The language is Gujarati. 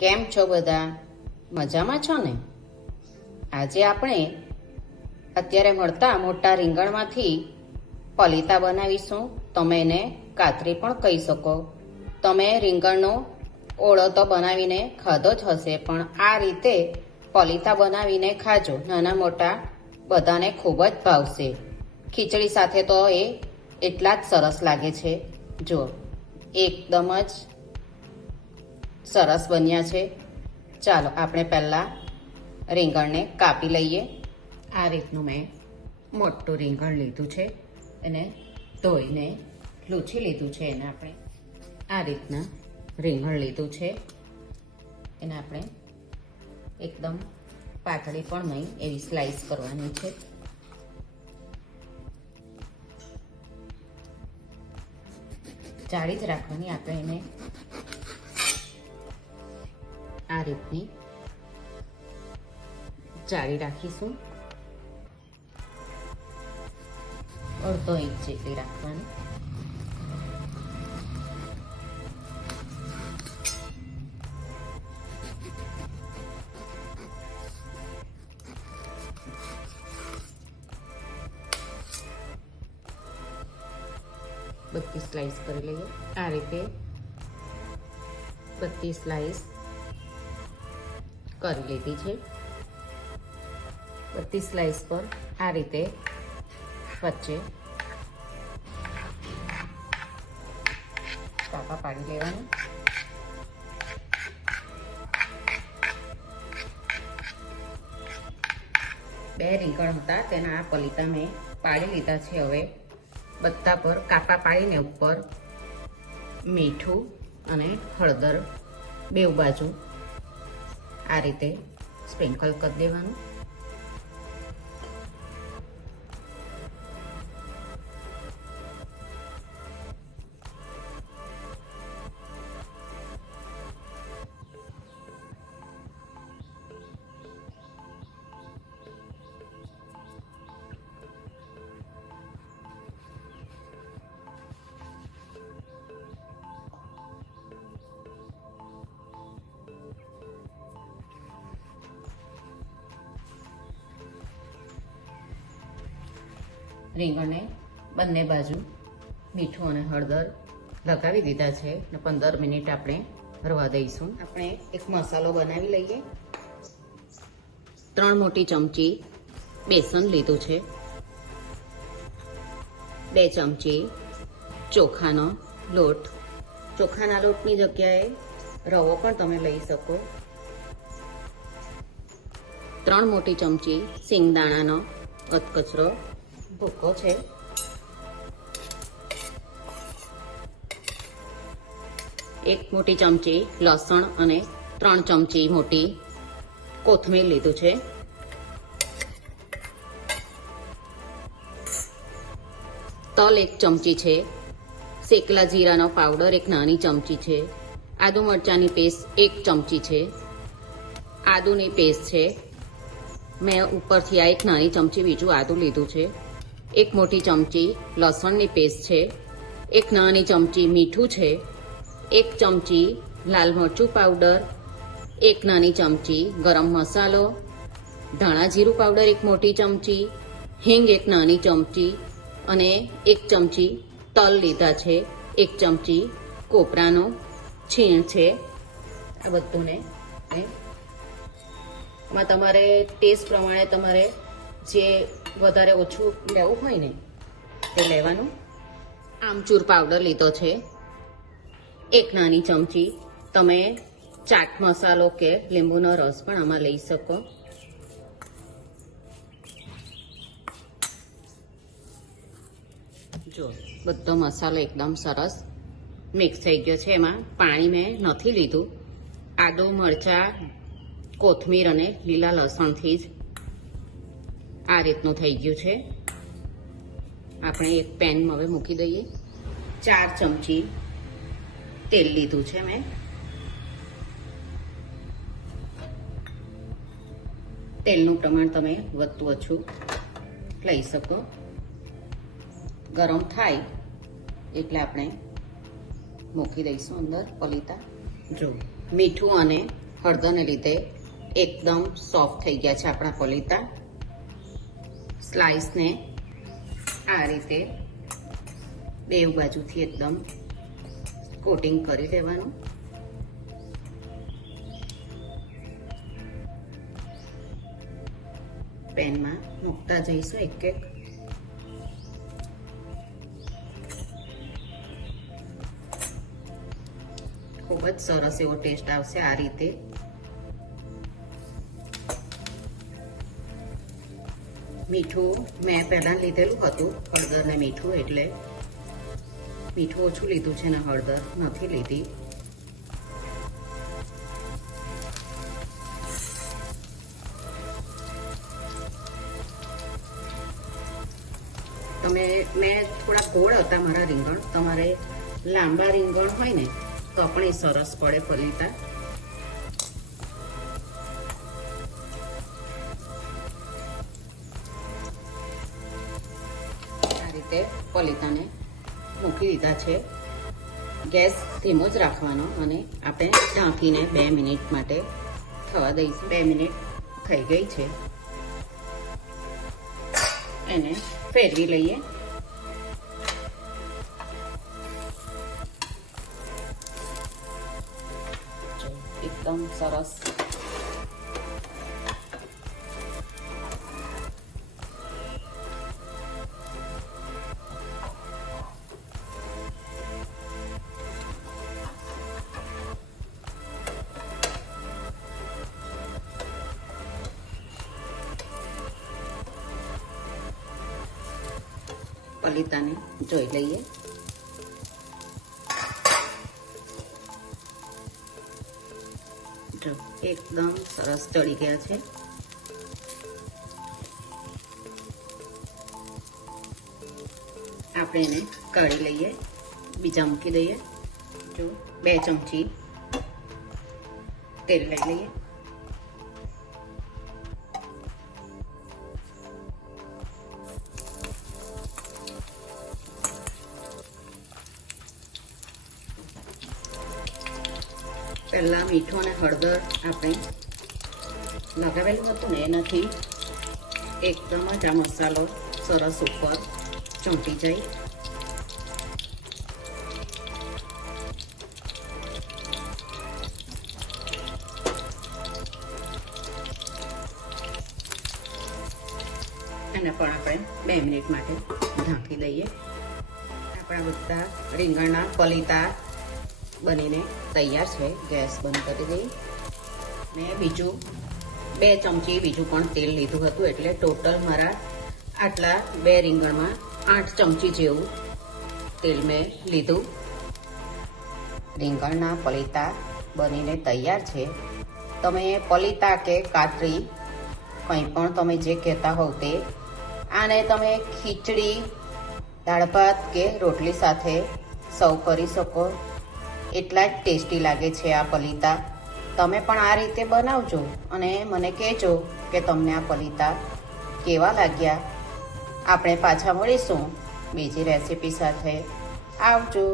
કેમ છો બધા? મજામાં છો ને? આજે આપણે અત્યારે મળતા મોટા રીંગણમાંથી પલીતા બનાવીશું. તમે એને કાતરી પણ કહી શકો. તમે રીંગણનો ઓળો તો બનાવીને ખાધો જ હશે, પણ આ રીતે પલીતા બનાવીને ખાજો. નાના મોટા બધાને ખૂબ જ ભાવશે. ખીચડી સાથે તો એ એટલા જ સરસ લાગે છે. જો એકદમ જ સરસ બન્યા છે. ચાલો આપણે પહેલાં રીંગણને કાપી લઈએ. આ રીતનું મેં મોટું રીંગણ લીધું છે. એને ધોઈને લૂછી લીધું છે. એને આપણે આ રીતના રીંગણ લીધું છે. એને આપણે એકદમ પાતળી પણ નહીં એવી સ્લાઈસ કરવાની છે. જાડી જ રાખવાની. આપણે એને આ રીતની જાળી રાખીશું. અડધો ઇંચ જેટલી રાખવાની. બધી સ્લાઈસ કરી લઈએ. આ રીતે બધી સ્લાઈસ કરી લીધી છે. બધી સ્લાઈસ પર આ રીતે વચ્ચે કાપા પાડી લેવાનું. બે રીંગણ હતા તેના આ પલીતા મેં પાડી લીધા છે. હવે બધા પર કાપા પાડીને ઉપર મીઠું અને હળદર બેઉ બાજુ આ રીતે સ્પ્રિંકલ કરી દેવાનું. રીંગણને બંને બાજુ મીઠું અને હળદર લગાવી દીધા છે અને 15 મિનિટ આપણે રવા દઈશું. આપણે એક મસાલો બનાવી લઈએ. 3 મોટી ચમચી બેસન લીધું છે. 2 ચમચી ચોખાનો લોટ. ચોખાના લોટની જગ્યાએ રવો પણ તમે લઈ શકો. 3 મોટી ચમચી સિંગદાણાનો અધકચરો ભૂકો છે. 1 મોટી ચમચી લસણ અને 3 ચમચી મોટી કોથમીર લીધું છે. તલ 1 ચમચી છે. શેકેલા જીરાનો પાવડર 1 નાની ચમચી છે. આદુ મરચાંની પેસ્ટ 1 ચમચી છે. આદુની પેસ્ટ છે. મેં ઉપરથી આ 1 નાની ચમચી બીજું આદુ લીધું છે. 1 મોટી ચમચી લસણની પેસ્ટ છે. 1 નાની ચમચી મીઠું છે. 1 ચમચી લાલ મરચું પાવડર. 1 નાની ચમચી ગરમ મસાલો. ધાણા જીરું પાવડર 1 મોટી ચમચી. હિંગ 1 નાની ચમચી અને 1 ચમચી તલ લીધા છે. 1 ચમચી કોપરાનો છીણ છે. આ બધુંને માં તમારે ટેસ્ટ પ્રમાણે તમારે જે વધારે ઓછું લેવું હોય ને તે લેવાનું. આમચૂર પાવડર લીધો છે 1 નાની ચમચી. તમે ચાટ મસાલો કે લીંબુનો રસ પણ આમાં લઈ શકો. જો બધો મસાલો એકદમ સરસ મિક્સ થઈ ગયો છે. એમાં પાણી મેં નથી લીધું. આદુ મરચાં કોથમીર અને લીલા લસણથી જ આ રીતનું થઈ ગયું છે. આપણે એક પેન હવે મૂકી દઈએ. 4 ચમચી તેલ લીધું છે મેં. તેલનું પ્રમાણ તમે વધતું ઓછું લઈ શકો. ગરમ થાય એટલે આપણે મૂકી દઈશું અંદર પલીતા. જો મીઠું અને હળદરને લીધે એકદમ સોફ્ટ થઈ ગયા છે આપણા પલીતા. સ્લાઇસને આ રીતે બેવ બાજુથી એકદમ કોટિંગ કરી લેવાનું. પેનમાં મૂકતા જઈશું એક એક. ખૂબ જ સરસ એવો ટેસ્ટ આવશે આ રીતે. મીઠું મેં પહેલાં લીધેલું હતું, હળદર ને મીઠું, એટલે મીઠું ઓછું લીધું છે ને હળદર નથી લીધી. મેં થોડા ગોળ હતા મારા રીંગણ. તમારે લાંબા રીંગણ હોય ને તો પણ એ સરસ પડે પલીતા. આ રીતે પલીતાને મૂકી દીધા છે. ગેસ ધીમો જ રાખવાનો અને આપણે ઢાંકીને 2 મિનિટ માટે થવા દઈશું. 2 મિનિટ થઈ ગઈ છે. એને ફેરવી લઈએ. એકદમ સરસ. પલીતાને જોઈ લઈએ. જો એકદમ સરસ ચડી ગયા છે. આપણે એને કાઢી લઈએ, બીજા મૂકી દઈએ. જો 2 ચમચી તેલ લઈ લઈએ. પહેલા મીઠું અને હળદર આપણે લગાવેલું હતું ને એનાથી એકદમ જ આ મસાલો સરસ ઉપર ચોંટી જાય. એને પણ આપણે 2 મિનિટ માટે ઢાંકી દઈએ. આપણા બધા રીંગણના પલીતા બનીને તૈયાર છે. ગેસ બંધ કરી દઈએ. મેં બીજું 2 ચમચી બીજું પણ તેલ લીધું હતું, એટલે ટોટલ મારા આટલા 2 રીંગણમાં 8 ચમચી જેવું તેલ મેં લીધું. રીંગણના પલીતા બનીને તૈયાર છે. તમે પલીતા કે કાતરી કંઈ પણ તમે જે કહેતા હોવ તે, આને તમે ખીચડી, દાળ ભાત કે રોટલી સાથે સર્વ કરી શકો. એટલા જ ટેસ્ટી લાગે છે આ પલીતા. તમે પણ આ રીતે બનાવજો અને મને કહેજો કે તમને આ પલીતા કેવા લાગ્યા. આપણે પાછા મળીશું બીજી રેસીપી સાથે. આવજો.